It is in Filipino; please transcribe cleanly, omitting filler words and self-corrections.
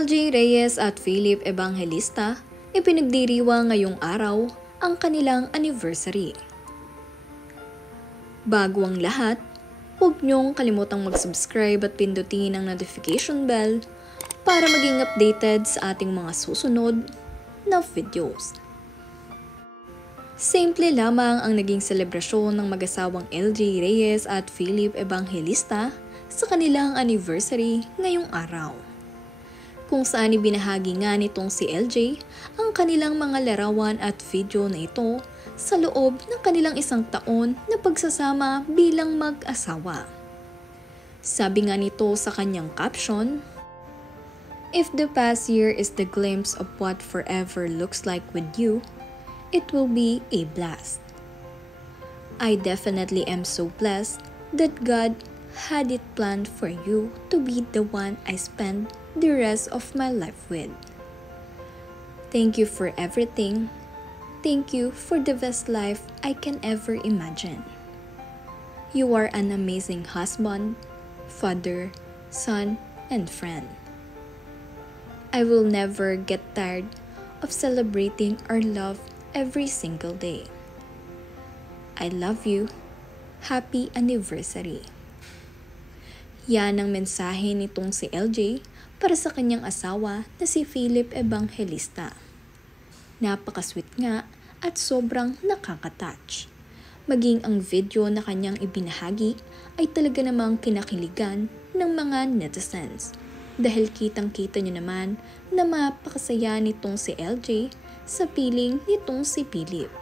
LJ Reyes at Philip Evangelista ipinagdiriwang ngayong araw ang kanilang anniversary. Bago ang lahat, huwag niyong kalimutang mag-subscribe at pindutin ang notification bell para maging updated sa ating mga susunod na videos. Simple lamang ang naging selebrasyon ng mag-asawang LJ Reyes at Philip Evangelista sa kanilang anniversary ngayong araw, kung saan ibinahagi nga nitong si LJ ang kanilang mga larawan at video na ito sa loob ng kanilang 1 taon na pagsasama bilang mag-asawa. Sabi nga nito sa kanyang caption, "If the past year is the glimpse of what forever looks like with you, it will be a blast. I definitely am so blessed that God had it planned for you to be the one I spend the rest of my life with. Thank you for everything. Thank you for the best life I can ever imagine. You are an amazing husband, father, son, and friend. I will never get tired of celebrating our love every single day. I love you. Happy anniversary." Yan ang mensahe nitong si LJ para sa kanyang asawa na si Philip Evangelista. Napaka-sweet nga at sobrang nakaka-touch. Maging ang video na kanyang ibinahagi ay talaga namang kinakiligan ng mga netizens. Dahil kitang-kita niyo naman na mapakasaya nitong si LJ sa piling nitong si Philip.